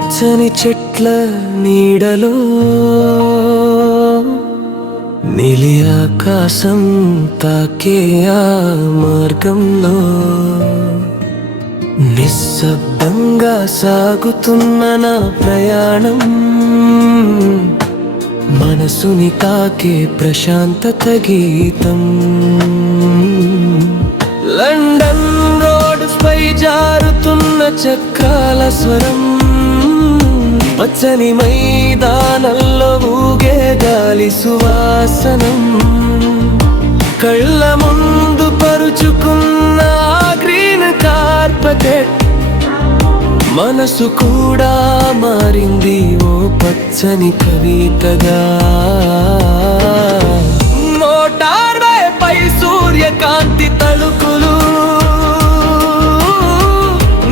పచ్చని చెట్ల నీడలో నీలి ఆకాశం తాకే ఆ మార్గంలో నిశ్శబ్దంగా సాగుతున్న నా ప్రయాణం మనసుని తాకే ప్రశాంతత గీతం. లండన్ రోడ్స్ పై జారుతున్న చక్రాల స్వరం, పచ్చని మైదానంలో ఊగే గాలి సువాసనం, కళ్ళ ముందు పరుచుకున్న గ్రీన్ కార్పెట్ మనసు కూడా మారింది ఓ పచ్చని కవితగా. మోటార్ పై సూర్యకాంతి తలుకులు,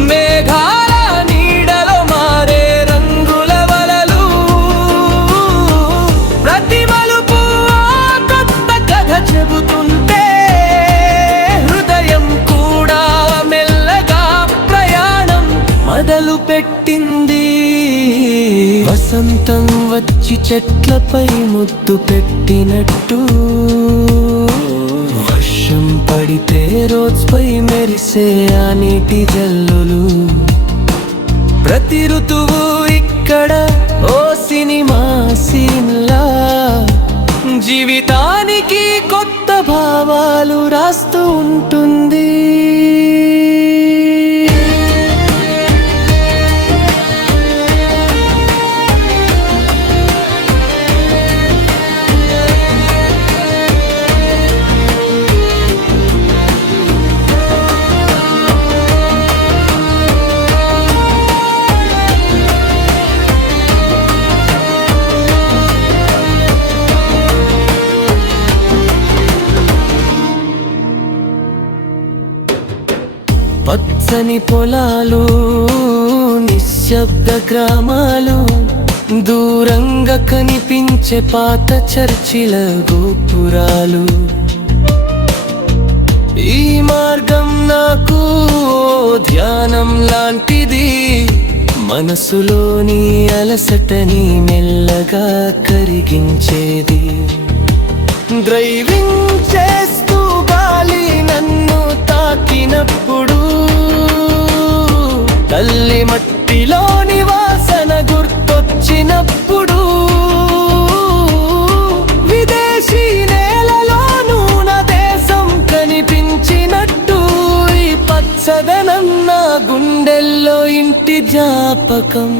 మేఘాల నీడలో మారే రంగుల వలలు, ప్రతి మలుపు కొత్త కథ చెబుతుంటే హృదయం కూడా మెల్లగా ప్రయాణం మొదలు పెట్టింది. వసంతం వచ్చి చెట్లపై ముద్దు పెట్టినట్టు, వర్షం పడితే రోడ్స్ పై మెరిసే ఆ నీటి జల్లులు, ప్రతి ఋతువు ఇక్కడ ఓ సినిమా సీన్లా జీవితానికి కొత్త భావాలు రాస్తూ ఉంటుంది. పచ్చని పొలాలు, నిశ్శబ్ద గ్రామాలు, దూరంగా కనిపించే పాత చర్చిల గోపురాలు, ఈ మార్గం నాకు ధ్యానం లాంటిది, మనసులోని అలసటని మెల్లగా కరిగించేది. డ్రైవింగ్ చేస్తూ గాలి నన్ను తాకినప్పుడు, తల్లి మట్టిలోని వాసన గుర్తొచ్చినప్పుడు, విదేశీ నేలలోనూ నా దేశం కనిపించినట్టు, ఈ పచ్చదనం నా గుండెల్లో ఇంటి జ్ఞాపకం.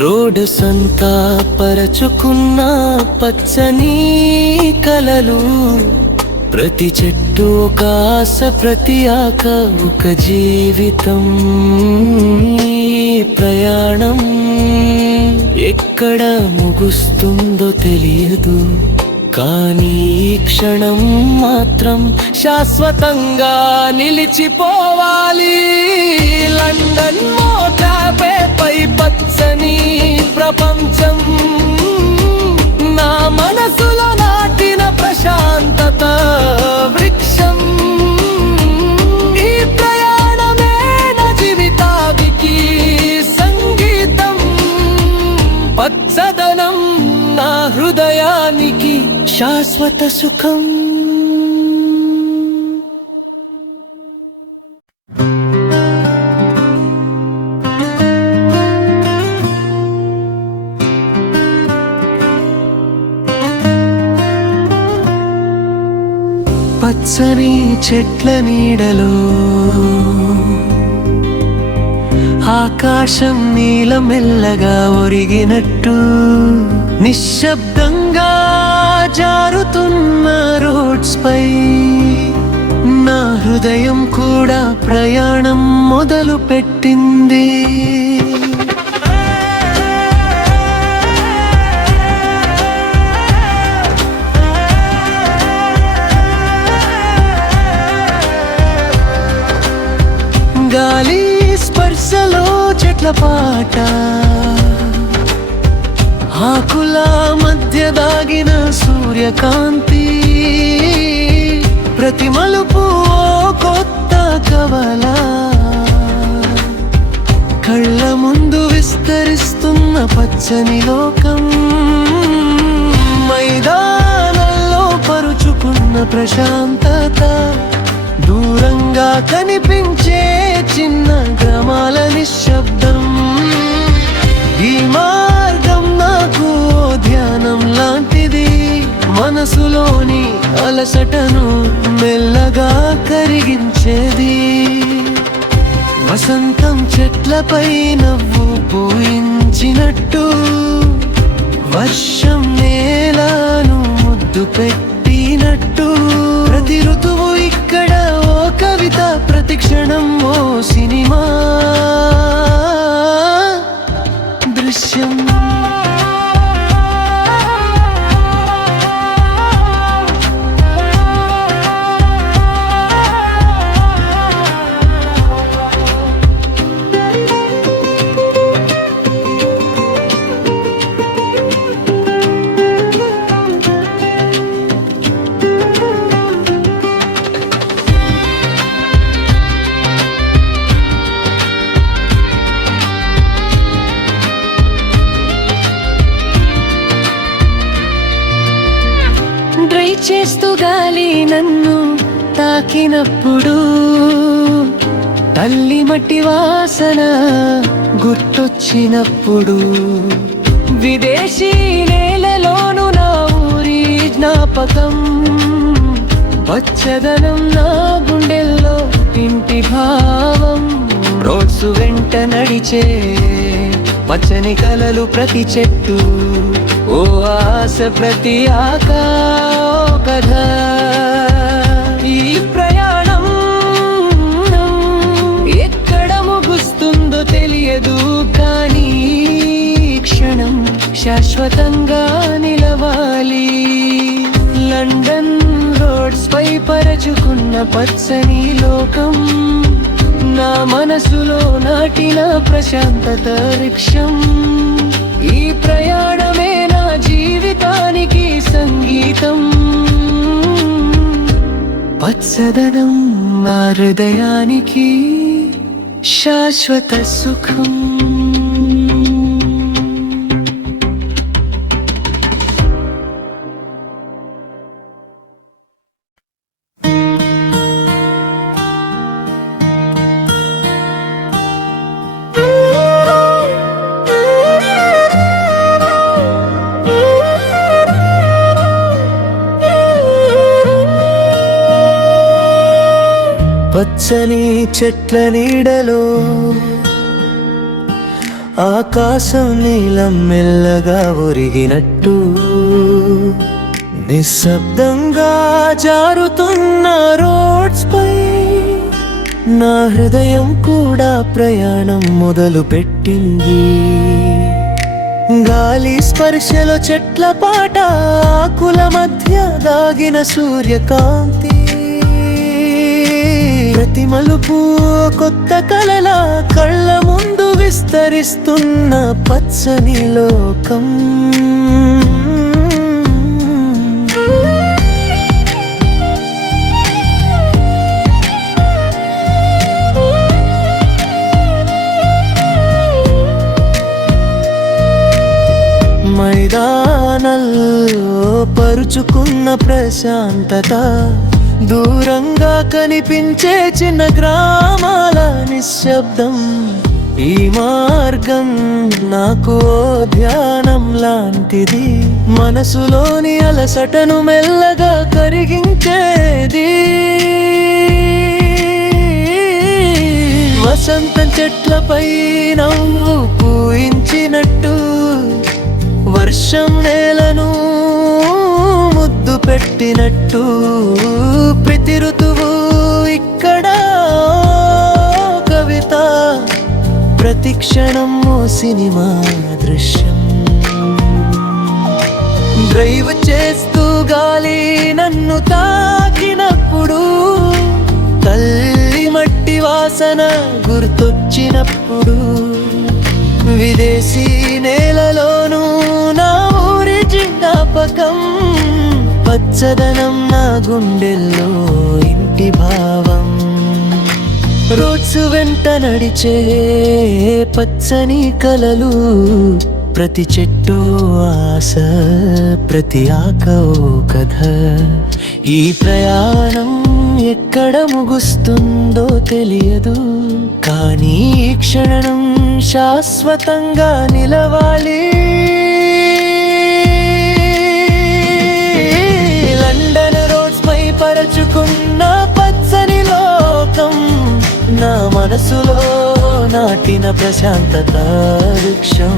రోడ్ సంతా పరచుకున్న పచ్చని కలలు, ప్రతి చెట్టు ఒక ఆశ, ప్రతి ఆక ఒక జీవితం. ఈ ప్రయాణం ఎక్కడ ముగుస్తుందో తెలియదు, కానీ ఈ క్షణం మాత్రం శాశ్వతంగా నిలిచిపోవాలి. లండన్ మోటార్పై పచ్చని ప్రపంచం, నా మనసులో నాటిన ప్రశాంతత వృక్షం. ఈ ప్రయాణమే నా జీవితానికి సంగీతం, పచ్చదనం నా హృదయానికి శాశ్వత సుఖం. పచ్చని చెట్ల నీడలో ఆకాశం నీలమెల్లగా ఒరిగినట్టు, నిశ్శబ్దంగా జారుతున్న రోడ్స్ పై నా హృదయం కూడా ప్రయాణం మొదలు పెట్టింది. గాలి స్పర్శలో చెట్ల పాట, ఆకుల మధ్య దాగిన సూర్యకాంతి, ప్రతి మలుపు కొత్త కవల, కళ్ళ ముందు విస్తరిస్తున్న పచ్చని లోకం, మైదానాల్లో పరుచుకున్న ప్రశాంతత, దూరంగా కనిపించే చిన్న గ్రామాల నిశ్శబ్దం. ఈ మార్గం నాకు ధ్యానం లాంటిది, మనసులోని అలసటను మెల్లగా కరిగించేది. వసంతం చెట్లపై నవ్వు పూయించినట్టు, వర్షం నేలను ముద్దు పెట్టినట్టు, ప్రతి ఋతువు ఇక్కడ ఓ కవిత, ప్రతి క్షణం ఓ సినిమా దృశ్యం. డ్రై చేస్తూ గాలి నన్ను తాకినప్పుడు, తల్లి మట్టి వాసన గుర్తొచ్చినప్పుడు, విదేశీ నేలలోను నా ఊరి జ్ఞాపకం, పచ్చదనం నా గుండెల్లో ఇంటి భావం. రోజు వెంట నడిచే పచ్చని కలలు ప్రతి చెట్టు, ఓ ఆశ ప్రతి కథ. ఈ ప్రయాణం ఎక్కడ ముగుస్తుందో తెలియదు, కానీ క్షణం శాశ్వతంగా నిలవాలి. లండన్ రోడ్స్ పై పరచుకున్న పచ్చని లోకం, నా మనసులో నాటిన ప్రశాంతత వృక్షం. ఈ ప్రయాణమే నా జీవితానికి సంగీతం, పచ్చదనం నా హృదయానికి శాశ్వత సుఖం. పచ్చని చెట్ల నీడలో ఆకాశం నీలం మెల్లగా ఒరిగినట్టు, నిశ్శబ్దంగా జారుతున్న రోడ్స్ పై నా హృదయం కూడా ప్రయాణం మొదలు పెట్టింది. గాలి స్పర్శలో చెట్ల పాట, ఆకుల మధ్య దాగిన సూర్యకాంతి, ప్రతి మలుపు కొత్త కలలా కళ్ళ ముందు విస్తరిస్తున్న పచ్చని లోకం. మైదానాల్లో పరుచుకున్న ప్రశాంతత, దూరంగా కనిపించే చిన్న గ్రామాల నిశ్శబ్దం. ఈ మార్గం నాకు ధ్యానం లాంటిది, మనసులోని అలసటను మెల్లగా కరిగించేది. వసంతం చెట్లపై నవ్వు పూయించినట్టు, వర్షం నేలను ముద్దు పెట్టినట్టు, ప్రతి ఋతువు ఇక్కడ కవిత, ప్రతి క్షణం సినిమా దృశ్యం. డ్రైవ్ చేస్తూ గాలి నన్ను తాకినప్పుడు, తల్లి మట్టి వాసన గుర్తొచ్చినప్పుడు, విదేశీ నేలలోనూ నా ఊరి జ్ఞాపకం, పచ్చదనం నా గుండెల్లో ఇంటి భావం. రోడ్స్ మనసు వెంట నడిచే పచ్చని కలలు, ప్రతి చెట్టు ఆశ, ప్రతి ఆకో కథ. ఈ ప్రయాణం ఎక్కడ ముగుస్తుందో తెలియదు, కానీ ఈ క్షణం శాశ్వతంగా నిలవాలి. లండన్ రోడ్స్ పై పరచుకున్న పచ్చని లోకం, నా మనసులో నాటిన ప్రశాంతత వృక్షం.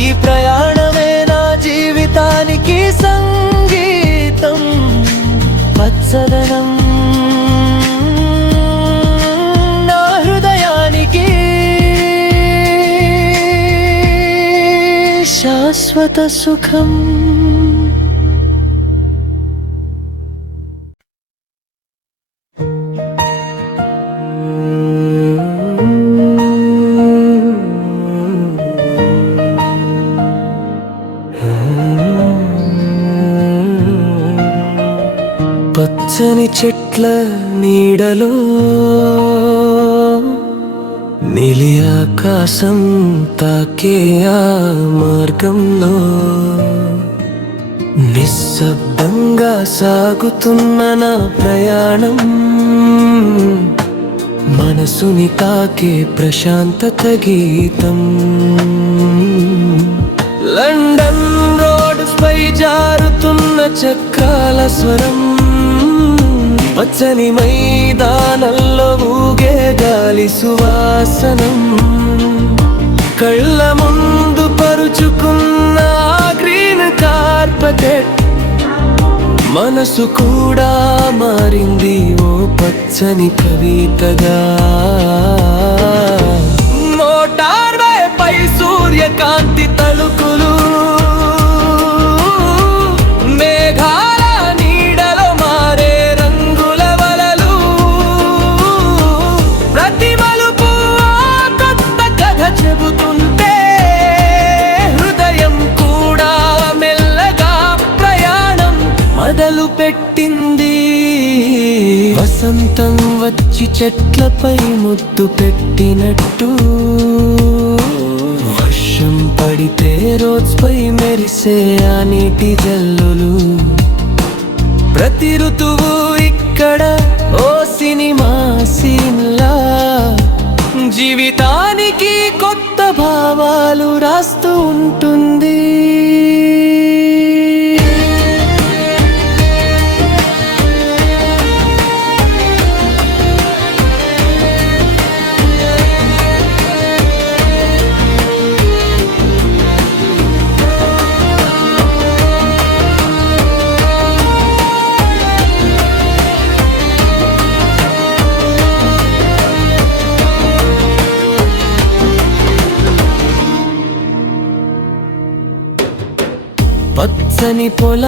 ఈ ప్రయాణమే నా జీవితానికి సంగీతం, పచ్చదనం నా హృదయానికి శాశ్వత సుఖం. పచ్చని చెట్ల నీడలో నీలి ఆకాశం తాకే ఆ మార్గంలో నిశ్శబ్దంగా సాగుతున్న నా ప్రయాణం, మనసుని తాకే ప్రశాంతత గీతం. లండన్ రోడ్స్ పై జారుతున్న చక్రాల స్వరం, పచ్చని మైదానంలో ఊగే గాలి సువాసనం. కళ్ళ ముందు పరుచుకున్న గ్రీన్ కార్పెట్, మనసు కూడా మారింది ఓ పచ్చని కవితగా. మోటార్ పై సూర్యకాంతి తలుకులు, మేఘాల నీడలో మారే రంగుల వలలు, ప్రతి మలుపు కొత్త కథ చెబుతుంటే హృదయం కూడా మెల్లగా ప్రయాణం మొదలు పెట్టింది. వసంతం వచ్చి చెట్లపై ముద్దు పెట్టినట్టు, వర్షం పడితే రోడ్స్ పై మెరిసే ఆ నీటి జల్లులు, ప్రతి ఋతువు ఇక్కడ ఓ సినిమా సీన్లా, జీవితానికి కొత్త భావాలు రాస్తూ ఉంటుంది. పచ్చని పొల